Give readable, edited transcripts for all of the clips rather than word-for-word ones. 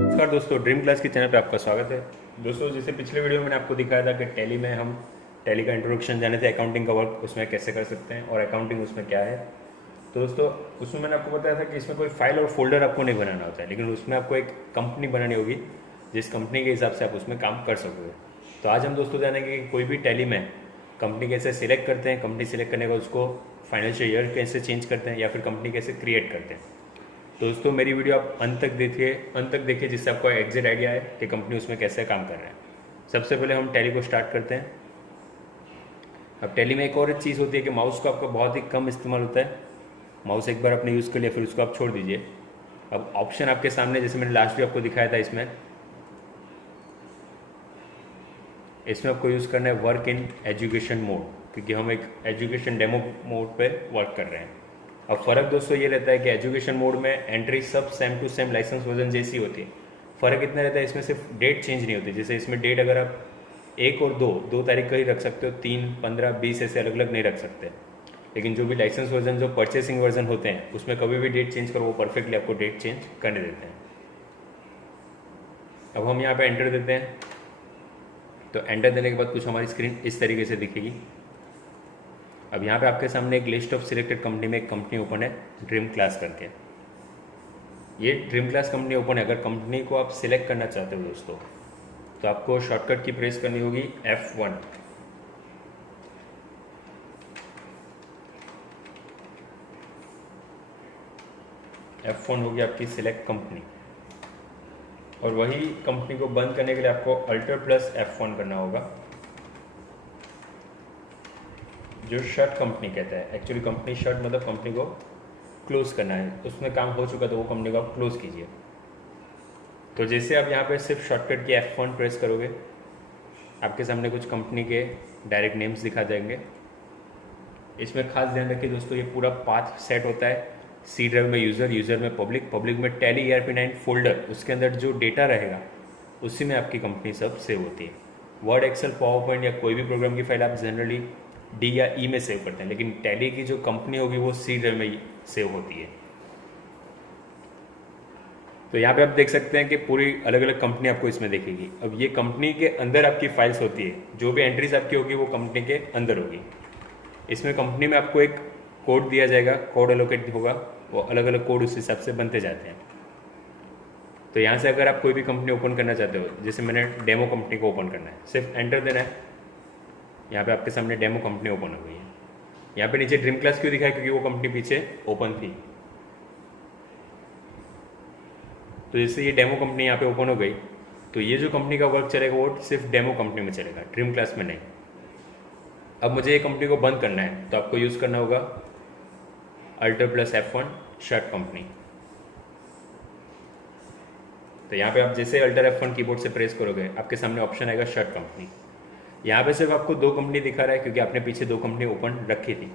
नमस्कार दोस्तों, dream class के चैनल पे आपका स्वागत है। दोस्तों, जैसे पिछले वीडियो में मैंने आपको दिखाया था कि टैली में हम टैली का इंट्रोडक्शन जाने थे, अकाउंटिंग का वर्क उसमें कैसे कर सकते हैं और अकाउंटिंग उसमें क्या है। तो दोस्तों, उसमें मैंने आपको बताया था कि इसमें कोई फाइल और फोल्डर आपको नहीं बनाना होता है, लेकिन उसमें आपको एक कंपनी बनानी होगी जिस कंपनी के हिसाब से आप उसमें काम कर सकोगे। तो आज हम दोस्तों जानेंगे कि कोई भी टैली में कंपनी कैसे सिलेक्ट करते हैं, कंपनी सिलेक्ट करने के बाद उसको फाइनेंशियल ईयर कैसे चेंज करते हैं या फिर कंपनी कैसे क्रिएट करते हैं। दोस्तों, मेरी वीडियो आप अंत तक देखिए जिससे आपको एग्जैक्ट आइडिया है कि कंपनी उसमें कैसे काम कर रहा है। सबसे पहले हम टैली को स्टार्ट करते हैं। अब टैली में एक और चीज़ होती है कि माउस का आपका बहुत ही कम इस्तेमाल होता है। माउस एक बार आपने यूज़ कर लिया फिर उसको आप छोड़ दीजिए। अब ऑप्शन आपके सामने, जैसे मैंने लास्ट भी आपको दिखाया था, इसमें आपको यूज़ करना है वर्क इन एजुकेशन मोड, क्योंकि हम एक एजुकेशन डेमो मोड पे वर्क कर रहे हैं। अब फ़र्क दोस्तों ये रहता है कि एजुकेशन मोड में एंट्री सब same to same license version जैसी होती है। फ़र्क इतना रहता है इसमें सिर्फ डेट चेंज नहीं होती। जैसे इसमें डेट अगर आप 1 और 2 तारीख का ही रख सकते हो, 3, 15, 20 ऐसे अलग अलग नहीं रख सकते। लेकिन जो भी लाइसेंस वर्जन, जो परचेसिंग वर्जन होते हैं, उसमें कभी भी डेट चेंज करो वो परफेक्टली आपको डेट चेंज करने देते हैं। अब हम यहाँ पे एंटर देते हैं, तो एंटर देने के बाद कुछ हमारी स्क्रीन इस तरीके से दिखेगी। अब यहाँ पे आपके सामने एक लिस्ट ऑफ सिलेक्टेड कंपनी में एक कंपनी ओपन है, ड्रीम क्लास करके। ये ड्रीम क्लास कंपनी ओपन है। अगर कंपनी को आप सिलेक्ट करना चाहते हो दोस्तों, तो आपको शॉर्टकट की प्रेस करनी होगी F1। F1 होगी आपकी सिलेक्ट कंपनी, और वही कंपनी को बंद करने के लिए आपको अल्टर प्लस F1 करना होगा, जो शट कंपनी कहता है। एक्चुअली कंपनी शट मतलब कंपनी को क्लोज करना है, उसमें काम हो चुका तो वो कंपनी को आप क्लोज कीजिए। तो जैसे आप यहाँ पे सिर्फ शॉर्टकट की F1 प्रेस करोगे, आपके सामने कुछ कंपनी के डायरेक्ट नेम्स दिखा जाएंगे। इसमें खास ध्यान रखिए दोस्तों, ये पूरा पाथ सेट होता है। सी ड्राइव में यूज़र, यूज़र में पब्लिक, पब्लिक में टैली ERP9 फोल्डर, उसके अंदर जो डेटा रहेगा उसी में आपकी कंपनी सब सेव होती है। वर्ड, एक्सेल, पावर पॉइंट या कोई भी प्रोग्राम की फाइल आप जनरली D या E में सेव करते हैं, लेकिन टैली की जो कंपनी होगी वो सी ड्राइव में सेव होती है। तो यहाँ पे आप देख सकते हैं कि पूरी अलग अलग कंपनी आपको इसमें दिखेगी। अब ये कंपनी के अंदर आपकी फाइल्स होती है, जो भी एंट्रीज आपकी होगी वो कंपनी के अंदर होगी। इसमें कंपनी में आपको एक कोड दिया जाएगा, कोड एलोकेट होगा, वो अलग अलग कोड उस हिसाब से बनते जाते हैं। तो यहाँ से अगर आप कोई भी कंपनी ओपन करना चाहते हो, जैसे मैंने डेमो कंपनी को ओपन करना है, सिर्फ एंटर देना है। यहाँ पे आपके सामने डेमो कंपनी ओपन हो गई है। यहाँ पे नीचे ड्रीम क्लास क्यों दिखा है? क्योंकि वो कंपनी पीछे ओपन थी। तो जैसे ये डेमो कंपनी यहाँ पे ओपन हो गई, तो ये जो कंपनी का वर्क चलेगा वो सिर्फ डेमो कंपनी में चलेगा, ड्रीम क्लास में नहीं। अब मुझे ये कंपनी को बंद करना है, तो आपको यूज़ करना होगा alter plus F1 shut company. तो यहाँ पे आप जैसे अल्टर F1 कीबोर्ड से प्रेस करोगे, आपके सामने ऑप्शन आएगा शट कंपनी। यहाँ पे सिर्फ आपको 2 कंपनी दिखा रहा है क्योंकि आपने पीछे 2 कंपनी ओपन रखी थी।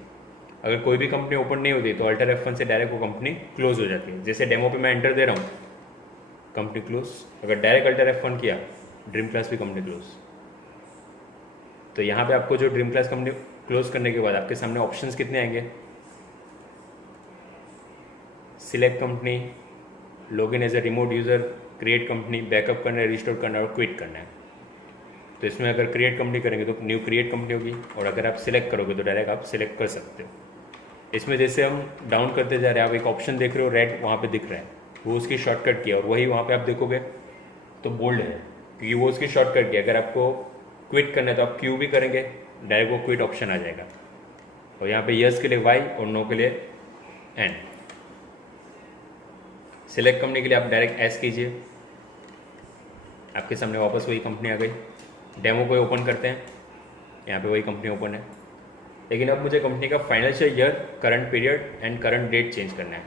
अगर कोई भी कंपनी ओपन नहीं होती तो अल्टर F1 से डायरेक्ट वो कंपनी क्लोज हो जाती है। जैसे डेमो पे मैं एंटर दे रहा हूँ, कंपनी क्लोज। अगर डायरेक्ट अल्टर F1 किया, ड्रीम क्लास भी कंपनी क्लोज। तो यहाँ पे आपको जो ड्रीम क्लास कंपनी क्लोज करने के बाद आपके सामने ऑप्शंस कितने आएंगे? Select company, login as a remote user, create company, backup करना है, रिस्टोर करना है और क्विट करना है। तो इसमें अगर क्रिएट कंपनी करेंगे तो न्यू क्रिएट कंपनी होगी, और अगर आप सिलेक्ट करोगे तो डायरेक्ट आप सिलेक्ट कर सकते हो। इसमें जैसे हम डाउन करते जा रहे हैं, आप एक ऑप्शन देख रहे हो रेड वहाँ पे दिख रहा है, वो उसकी शॉर्टकट की है, और वही वहाँ पे आप देखोगे तो बोल्ड है क्योंकि वो उसकी शॉर्टकट की है। अगर आपको क्विट करना है तो आप क्यू भी करेंगे, डायरेक्ट वो क्विट ऑप्शन आ जाएगा। और यहाँ पे यस के लिए Y और नो के लिए N। सिलेक्ट कंपनी के लिए आप डायरेक्ट एस कीजिए, आपके सामने वापस वही कंपनी आ गई। डेमो को ओपन करते हैं, यहाँ पे वही कंपनी ओपन है, लेकिन अब मुझे कंपनी का financial year, current period and current date change करना है।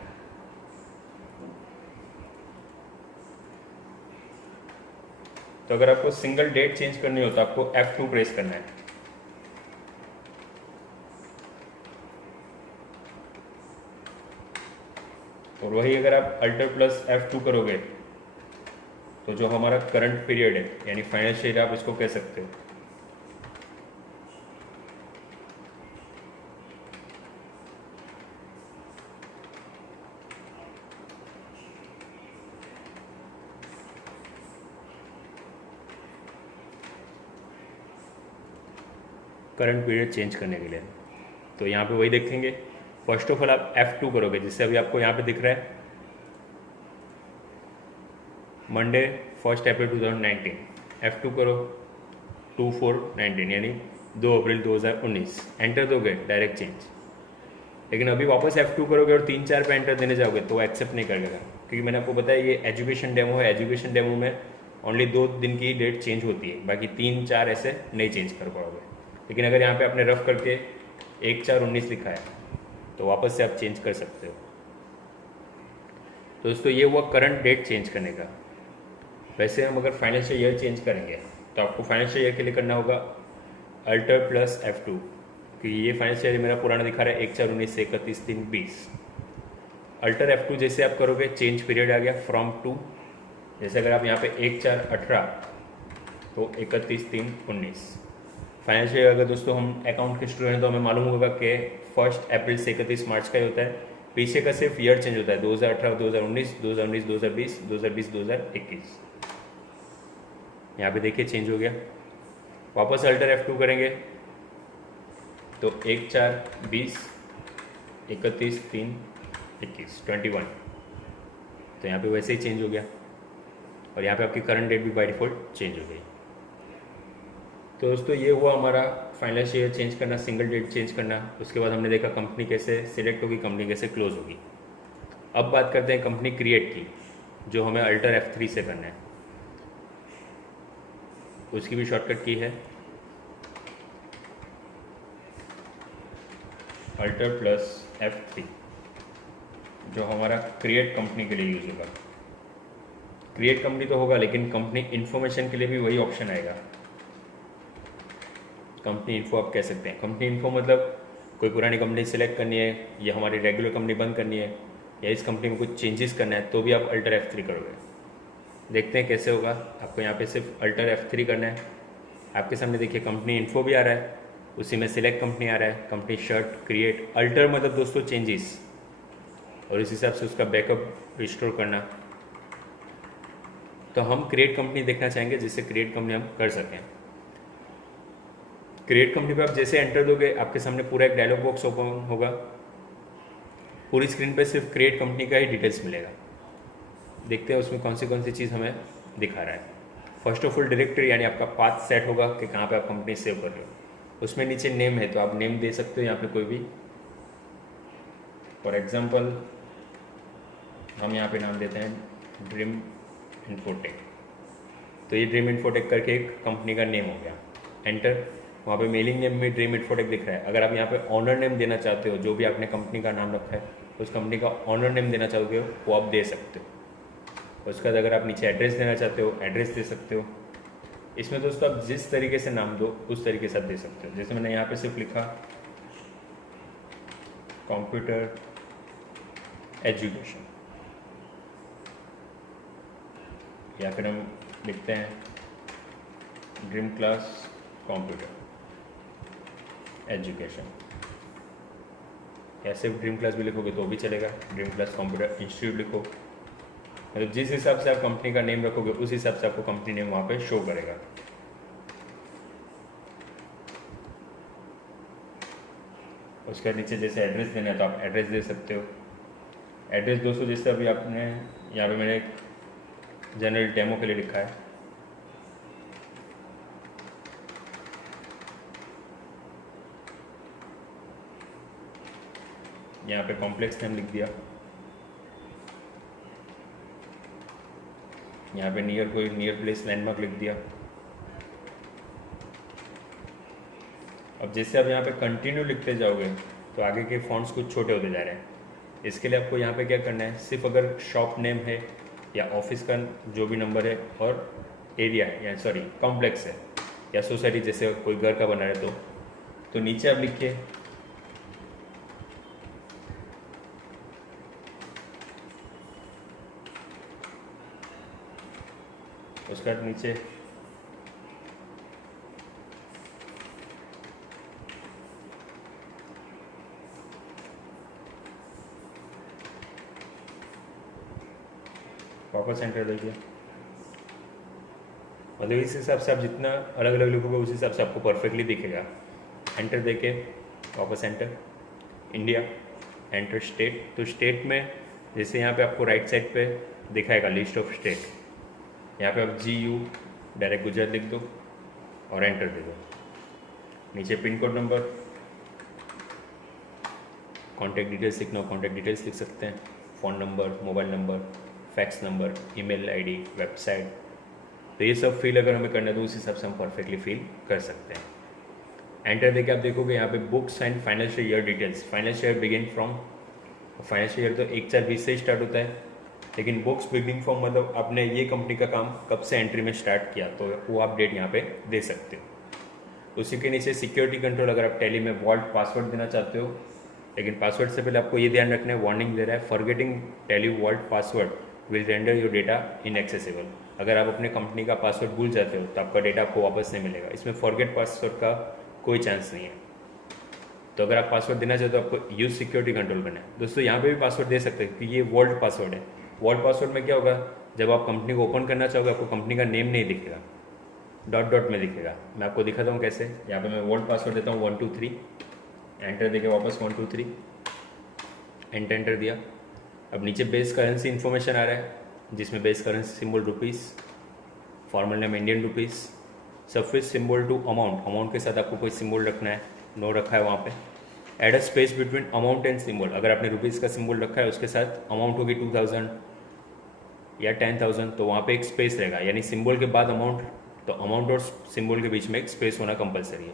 तो अगर आपको सिंगल डेट चेंज करनी हो तो आपको F2 प्रेस करना है। और वही अगर आप अल्टर प्लस F2 करोगे तो जो हमारा करंट पीरियड है यानी फाइनेंशियल, आप इसको कह सकते हो। करंट पीरियड चेंज करने के लिए। तो यहाँ पे वही देखेंगे। फर्स्ट ऑफ ऑल आप F2 करोगे, जिससे अभी आपको यहाँ पे दिख रहा है मंडे 1 अप्रैल 2019। F2 करो 2/4/19 यानी 2 अप्रैल 2019। एंटर दोगे डायरेक्ट चेंज। लेकिन अभी वापस F2 करोगे और 3-4 पे एंटर देने जाओगे तो एक्सेप्ट नहीं करेगा, क्योंकि मैंने आपको बताया ये एजुकेशन डेमो है। एजुकेशन डेमो में ओनली 2 दिन की डेट चेंज होती है, बाकी 3-4 ऐसे नहीं चेंज कर पाओगे। लेकिन अगर यहाँ पे आपने रफ करके 1/4/19 लिखा है तो वापस से आप चेंज कर सकते हो। तो दोस्तों ये हुआ करंट डेट चेंज करने का। वैसे हम अगर फाइनेंशियल ईयर चेंज करेंगे तो आपको फाइनेंशियल ईयर के लिए करना होगा अल्टर प्लस F2, कि ये फाइनेंशियल ईयर मेरा पुराना दिखा रहा है 1/4/19 से 31/3/20। अल्टर F2 जैसे आप करोगे चेंज पीरियड आ गया फ्रॉम टू। जैसे अगर आप यहाँ पे 1/4/18 तो 31/3/19 फाइनेंशियल ईयर। अगर दोस्तों हम अकाउंट के स्टूडेंट हैं तो हमें मालूम होगा कि 1 अप्रैल से 31 मार्च का ही होता है। पीछे का सिर्फ ईयर चेंज होता है, 2018 2019, 2019 2020, 2020 2021। यहाँ पे देखिए चेंज हो गया। वापस अल्टर F2 करेंगे तो 1/4/20, 31/3/21 21। तो यहाँ पे वैसे ही चेंज हो गया और यहाँ पे आपकी करंट डेट भी बाय डिफॉल्ट चेंज हो गई। तो दोस्तों ये हुआ हमारा फाइनेंशियल ईयर चेंज करना, सिंगल डेट चेंज करना। उसके बाद हमने देखा कंपनी कैसे सिलेक्ट होगी, कंपनी कैसे क्लोज होगी। अब बात करते हैं कंपनी क्रिएट की, जो हमें अल्टर F3 से करना है। उसकी भी शॉर्टकट की है अल्टर प्लस F3, जो हमारा क्रिएट कंपनी के लिए यूज होगा। क्रिएट कंपनी तो होगा, लेकिन कंपनी इन्फॉर्मेशन के लिए भी वही ऑप्शन आएगा। कंपनी इन्फो आप कह सकते हैं। कंपनी इन्फो मतलब कोई पुरानी कंपनी सेलेक्ट करनी है, या हमारी रेगुलर कंपनी बंद करनी है, या इस कंपनी में कुछ चेंजेस करना है, तो भी आप अल्टर F3 करोगे। देखते हैं कैसे होगा। आपको यहाँ पे सिर्फ अल्टर F3 करना है। आपके सामने देखिए कंपनी इन्फो भी आ रहा है, उसी में सिलेक्ट कंपनी आ रहा है, कंपनी शर्ट क्रिएट। अल्टर मतलब दोस्तों चेंजेस, और इस हिसाब से उसका बैकअप रिस्टोर करना। तो हम क्रिएट कंपनी देखना चाहेंगे, जिससे क्रिएट कंपनी हम कर सकें। क्रिएट कंपनी पे आप जैसे एंटर दोगे आपके सामने पूरा एक डायलॉग बॉक्स ओपन होगा। पूरी स्क्रीन पे सिर्फ क्रिएट कंपनी का ही डिटेल्स मिलेगा। देखते हैं उसमें कौन सी चीज़ हमें दिखा रहा है। फर्स्ट ऑफ ऑल डायरेक्टरी, यानी आपका पाथ सेट होगा कि कहाँ पे आप कंपनी सेव कर रहे हो। उसमें नीचे नेम है, तो आप नेम दे सकते हो यहाँ पे कोई भी। फॉर एग्जांपल हम यहाँ पे नाम देते हैं ड्रीम इन्फोटेक। तो ये ड्रीम इन्फोटेक करके एक कंपनी का नेम हो गया। एंटर। वहाँ पे मेलिंग नेम में ड्रीम इन्फोटेक दिख रहा है। अगर आप यहाँ पे ऑनर नेम देना चाहते हो, जो भी आपने कंपनी का नाम रखा है उस कंपनी का ऑनर नेम देना चाहोगे वो आप दे सकते हो। उसके बाद अगर आप नीचे एड्रेस देना चाहते हो एड्रेस दे सकते हो। इसमें दोस्तों आप जिस तरीके से नाम दो उस तरीके से आप दे सकते हो। जैसे मैंने यहाँ पे सिर्फ लिखा कंप्यूटर एजुकेशन, या फिर हम लिखते हैं ड्रीम क्लास कंप्यूटर एजुकेशन, या सिर्फ ड्रीम क्लास भी लिखोगे तो भी चलेगा। ड्रीम क्लास कंप्यूटर इंस्टीट्यूट लिखो। मतलब जिस हिसाब से आप कंपनी का नेम रखोगे उस हिसाब से आपको कंपनी नेम वहाँ पे शो करेगा। उसके नीचे जैसे एड्रेस देना है तो आप एड्रेस दे सकते हो। एड्रेस दोस्तों जैसे अभी आपने यहाँ पे मैंने एक जनरल डेमो के लिए लिखा है, यहाँ पे कॉम्प्लेक्स नेम लिख दिया। यहाँ पे नियर प्लेस लैंडमार्क लिख दिया। अब जैसे आप यहाँ पे कंटिन्यू लिखते जाओगे तो आगे के फॉन्ट्स कुछ छोटे होते जा रहे हैं। इसके लिए आपको यहाँ पे क्या करना है, सिर्फ अगर शॉप नेम है या ऑफिस का जो भी नंबर है और एरिया है, या सॉरी कॉम्प्लेक्स है या सोसाइटी, जैसे कोई घर का बना है तो नीचे आप लिखिए उसका नीचे वापस एंटर दीजिए। मतलब इस हिसाब से आप जितना अलग अलग लिखोगे उस हिसाब से आपको परफेक्टली दिखेगा। एंटर देके वापस एंटर, इंडिया, एंटर स्टेट। तो स्टेट में जैसे यहाँ पे आपको राइट साइड पे दिखाएगा लिस्ट ऑफ स्टेट, यहाँ पे आप GU डायरेक्ट गुजरात लिख दो और एंटर दे दो। नीचे pin code number, contact details लिखना हो कॉन्टैक्ट डिटेल्स लिख सकते हैं, phone number, mobile number, fax number, email ID, website. तो ये सब फिल अगर हमें करना है तो उस हिसाब से हम परफेक्टली फिल कर सकते हैं। एंटर देके आप देखोगे यहाँ पे books and financial year details. Financial year begin from, financial year तो 1/4/20 से स्टार्ट होता है, लेकिन बुक्स बिगिनिंग फ्रॉम मतलब आपने ये कंपनी का काम कब से एंट्री में स्टार्ट किया, तो वो आप डेट यहाँ पे दे सकते हो। उसी के नीचे सिक्योरिटी कंट्रोल, अगर आप टैली में वॉल्ट पासवर्ड देना चाहते हो, लेकिन पासवर्ड से पहले आपको ये ध्यान रखना है, वार्निंग दे रहा है, forgetting Tally vault password will render your data inaccessible. अगर आप अपने कंपनी का पासवर्ड भूल जाते हो तो आपका डेटा आपको वापस नहीं मिलेगा। इसमें फॉरगेट पासवर्ड का कोई चांस नहीं है। तो अगर आप पासवर्ड देना चाहते हो तो आपको यूज सिक्योरिटी कंट्रोल करना है। दोस्तों यहाँ पे भी पासवर्ड दे सकते हैं क्योंकि ये वॉल्ट पासवर्ड है। वॉल्ट पासवर्ड में क्या होगा, जब आप कंपनी को ओपन करना चाहोगे आपको कंपनी का नेम नहीं दिखेगा, डॉट डॉट में दिखेगा। मैं आपको दिखाता हूँ कैसे। यहाँ पे मैं वॉल्ट पासवर्ड देता हूँ 1 2 3, एंटर देके वापस 1 2 3, एंटर दिया। अब नीचे बेस करेंसी इन्फॉर्मेशन आ रहा है, जिसमें base currency symbol rupees, formal name Indian rupees, suffix symbol to amount, amount के साथ आपको कोई सिंबल रखना है, नो रखा है वहाँ पे। Add a space between amount and symbol, अगर आपने रुपीज़ का सिंबल रखा है उसके साथ अमाउंट होगी 2000 या 10,000 तो वहाँ पे एक स्पेस रहेगा, यानी सिंबल के बाद अमाउंट, तो अमाउंट और सिंबल के बीच में एक स्पेस होना कंपलसरी है।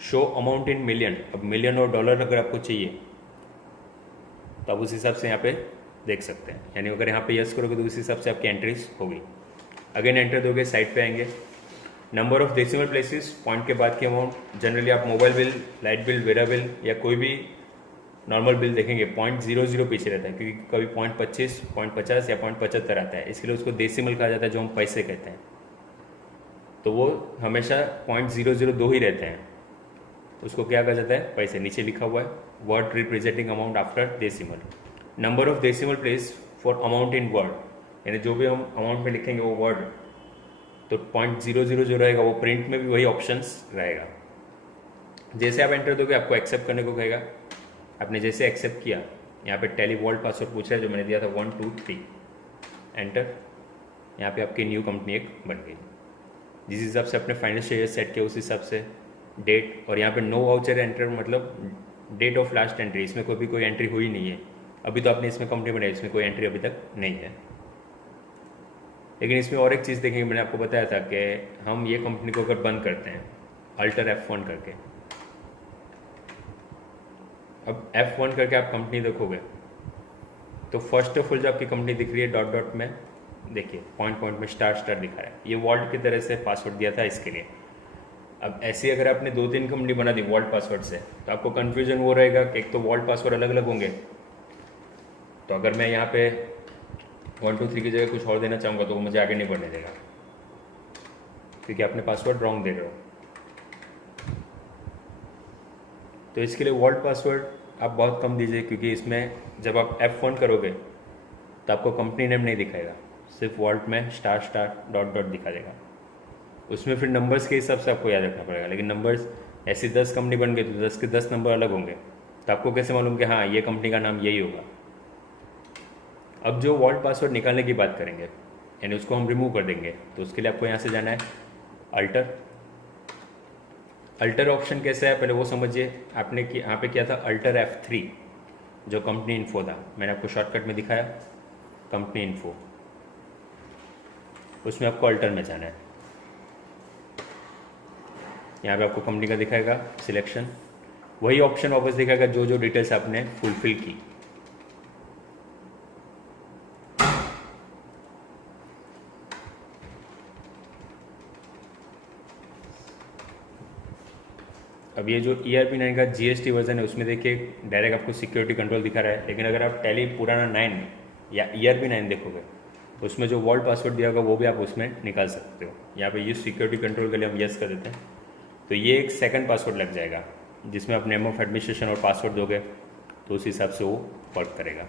शो अमाउंट इन मिलियन, अब मिलियन और डॉलर अगर आपको चाहिए तो आप उस हिसाब से यहाँ पे देख सकते हैं, यानी अगर यहाँ पे यस करोगे तो उस हिसाब से आपकी एंट्रीज होगी। अगेन एंटर दोगे, साइड पे आएंगे, number of decimal places, point के बाद की अमाउंट। जनरली आप mobile bill, light bill, vera bill या कोई भी नॉर्मल बिल देखेंगे 0.00 पीछे रहता है, क्योंकि कभी 0.25, 0.50 या 0.75 आता है, इसके लिए उसको डेसिमल कहा जाता है, जो हम पैसे कहते हैं। तो वो हमेशा 0.002 ही रहते हैं, उसको क्या कहा जाता है, पैसे। नीचे लिखा हुआ है word representing amount after decimal. Number of decimal place for amount in word, यानी जो भी हम अमाउंट में लिखेंगे वो वर्ड, तो 0.00 जो रहेगा वो प्रिंट में भी वही ऑप्शंस रहेगा। जैसे आप एंटर दोगे आपको एक्सेप्ट करने को कहेगा। आपने जैसे एक्सेप्ट किया, यहाँ पे टैली वॉल्ट पासवर्ड पूछा है जो मैंने दिया था 1 2 3, एंटर। यहाँ पे आपकी न्यू कंपनी एक बन गई। जिस हिसाब से आपने फाइनेंशियल ईयर सेट किया उस हिसाब से डेट, और यहाँ पे नो वाउचर एंटर मतलब डेट ऑफ लास्ट एंट्री, इसमें कोई एंट्री हुई नहीं है अभी, तो आपने इसमें कंपनी बनाई, इसमें कोई एंट्री अभी तक नहीं है। लेकिन इसमें और एक चीज़ देखेंगे, मैंने आपको बताया था कि हम ये कंपनी को अगर बंद करते हैं अल्टर F1 करके, अब F1 करके आप कंपनी देखोगे तो फर्स्ट ऑफ ऑल जो आपकी कंपनी दिख रही है डॉट डॉट में, देखिए पॉइंट में स्टार दिखा है, ये वॉल्ट की तरह से पासवर्ड दिया था इसके लिए। अब ऐसे अगर आपने 2-3 कंपनी बना दी वॉल्ट पासवर्ड से तो आपको कन्फ्यूजन वो रहेगा कि एक तो वॉल्ट पासवर्ड अलग अलग होंगे, तो अगर मैं यहाँ पे 1 2 3 की जगह कुछ और देना चाहूँगा तो वो मुझे आगे नहीं बढ़ने देगा, क्योंकि आपने पासवर्ड रॉन्ग दे रहे हो। तो इसके लिए वॉल्ट पासवर्ड आप बहुत कम दीजिए, क्योंकि इसमें जब आप F1 करोगे तो आपको कंपनी नेम नहीं दिखाएगा, सिर्फ वॉल्ट में स्टार डॉट डॉट दिखा देगा। उसमें फिर नंबर्स के हिसाब से आपको याद रखना पड़ेगा, लेकिन नंबर्स ऐसी 10 कंपनी बन गई तो 10 के 10 नंबर अलग होंगे, तो आपको कैसे मालूम कि हाँ ये कंपनी का नाम यही होगा। अब जो वॉल्ट पासवर्ड निकालने की बात करेंगे, यानी उसको हम रिमूव कर देंगे, तो उसके लिए आपको यहाँ से जाना है अल्टर। अल्टर ऑप्शन कैसे है पहले वो समझिए। आपने यहाँ पे किया था अल्टर F3, जो कंपनी इन्फो था, मैंने आपको शॉर्टकट में दिखाया कंपनी इन्फो, उसमें आपको अल्टर में जाना है। यहाँ पे आपको कंपनी का दिखाएगा सिलेक्शन, वही ऑप्शन वापस दिखाएगा जो जो डिटेल्स आपने फुलफिल की। अब ये जो ERP9 का GST वर्जन है उसमें देखिए डायरेक्ट आपको सिक्योरिटी कंट्रोल दिखा रहा है, लेकिन अगर आप टैली पुराना 9 या ERP9 देखोगे उसमें जो वॉल्ट पासवर्ड दिया होगा वो भी आप उसमें निकाल सकते हो। यहाँ पे यूज सिक्योरिटी कंट्रोल के लिए हम यस कर देते हैं, तो ये एक सेकंड पासवर्ड लग जाएगा जिसमें आप नेम ऑफ एडमिनिस्ट्रेशन और पासवर्ड दोगे तो उस हिसाब से वो वर्क करेगा।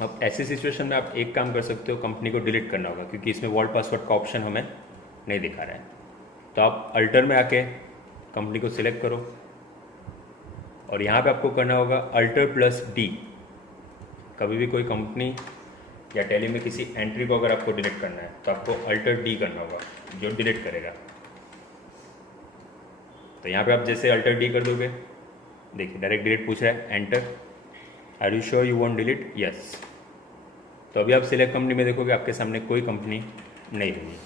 अब ऐसी सिचुएशन में आप एक काम कर सकते हो, कंपनी को डिलीट करना होगा, क्योंकि इसमें वॉल्ट पासवर्ड का ऑप्शन हमें नहीं दिखा रहा है। तो आप अल्टर में आके कंपनी को सिलेक्ट करो और यहाँ पे आपको करना होगा अल्टर प्लस डी। कभी भी कोई कंपनी या टैली में किसी एंट्री को अगर आपको डिलीट करना है तो आपको अल्टर डी करना होगा, जो डिलीट करेगा। तो यहाँ पे आप जैसे अल्टर डी कर दोगे, देखिए डायरेक्ट डिलीट पूछ रहा है, enter. Are you sure you want delete? Yes. तो अभी आप सिलेक्ट कंपनी में देखोगे आपके सामने कोई कंपनी नहीं होगी।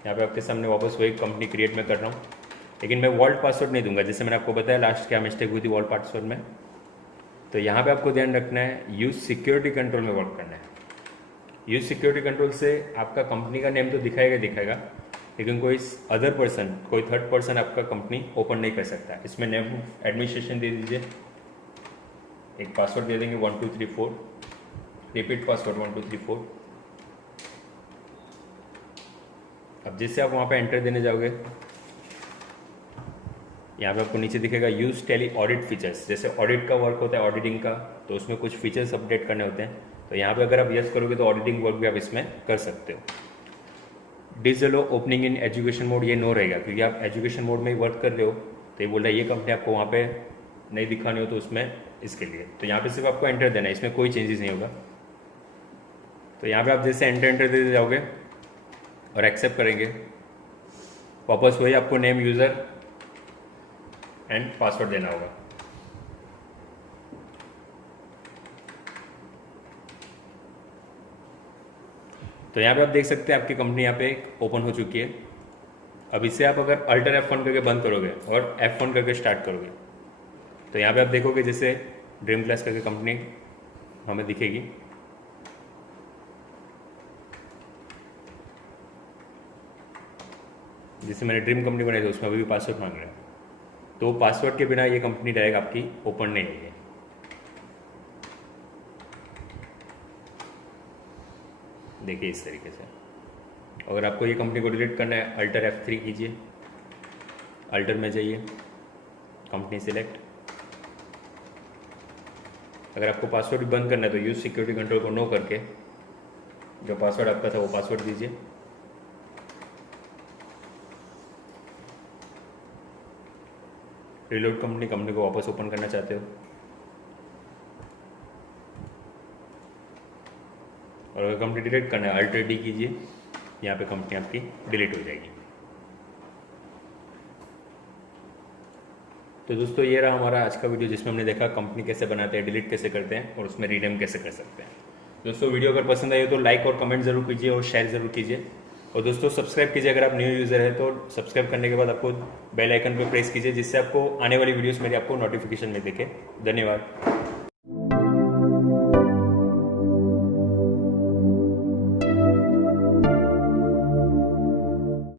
यहाँ पे आपके सामने वापस वही कंपनी क्रिएट में कर रहा हूँ, लेकिन मैं वॉल्ट पासवर्ड नहीं दूंगा, जैसे मैंने आपको बताया लास्ट क्या मिस्टेक हुई थी वॉल्ट पासवर्ड में। तो यहाँ पे आपको ध्यान रखना है यूज सिक्योरिटी कंट्रोल में वर्क करना है। यूज सिक्योरिटी कंट्रोल से आपका कंपनी का नेम तो दिखाएगा, लेकिन कोई अदर पर्सन, कोई थर्ड पर्सन आपका कंपनी ओपन नहीं कर सकता। इसमें नेम एडमिनिस्ट्रेशन दे दीजिए, एक पासवर्ड दे देंगे 1234, रिपीट पासवर्ड 1234। अब जैसे आप वहाँ पे एंटर देने जाओगे, यहाँ पे आपको नीचे दिखेगा यूज टैली ऑडिट फीचर्स। जैसे ऑडिट का वर्क होता है ऑडिटिंग का, तो उसमें कुछ फीचर्स अपडेट करने होते हैं। तो यहाँ पे अगर आप यस करोगे तो ऑडिटिंग वर्क भी आप इसमें कर सकते हो। डिसअलो ओपनिंग इन एजुकेशन मोड, ये नो रहेगा, क्योंकि आप एजुकेशन मोड में ही वर्क कर रहे हो। तो ये बोल रहा है ये कंपनी आपको वहाँ पे नहीं दिखानी हो तो उसमें इसके लिए। तो यहाँ पे सिर्फ आपको एंटर देना है, इसमें कोई चेंजेस नहीं होगा। तो यहाँ पे आप जैसे एंटर दे जाओगे और एक्सेप्ट करेंगे, वापस वही आपको नेम, यूज़र एंड पासवर्ड देना होगा। तो यहाँ पे आप देख सकते हैं आपकी कंपनी यहाँ पे ओपन हो चुकी है। अब इसे आप अगर अल्टर F1 करके बंद करोगे और F1 करके स्टार्ट करोगे, तो यहाँ पे आप देखोगे जैसे ड्रीम क्लास करके कंपनी हमें दिखेगी। जैसे मैंने ड्रीम कंपनी बनाई थी उसमें अभी भी पासवर्ड मांग रहा है, तो पासवर्ड के बिना ये कंपनी डायरेक्ट आपकी ओपन नहीं होगी। देखिए इस तरीके से। अगर आपको ये कंपनी को डिलीट करना है, अल्टर F3 कीजिए, अल्टर में जाइए, कंपनी सिलेक्ट। अगर आपको पासवर्ड भी बंद करना है तो यूज सिक्योरिटी कंट्रोल को नो करके जो पासवर्ड आपका था वो पासवर्ड दीजिए। रिलोड कंपनी को वापस ओपन करना चाहते हो, और अगर कंपनी डिलीट करना है अल्टर डी कीजिए, यहाँ पे कंपनी आपकी डिलीट हो जाएगी। तो दोस्तों ये रहा हमारा आज का वीडियो, जिसमें हमने देखा कंपनी कैसे बनाते हैं, डिलीट कैसे करते हैं और उसमें रीनेम कैसे कर सकते हैं। दोस्तों वीडियो अगर पसंद आई हो तो लाइक और कमेंट जरूर कीजिए और शेयर जरूर कीजिए। और दोस्तों सब्सक्राइब कीजिए, अगर आप न्यू यूज़र है तो सब्सक्राइब करने के बाद आपको बेल आइकन पर प्रेस कीजिए, जिससे आपको आने वाली वीडियोस मेरी आपको नोटिफिकेशन में दिखे। धन्यवाद।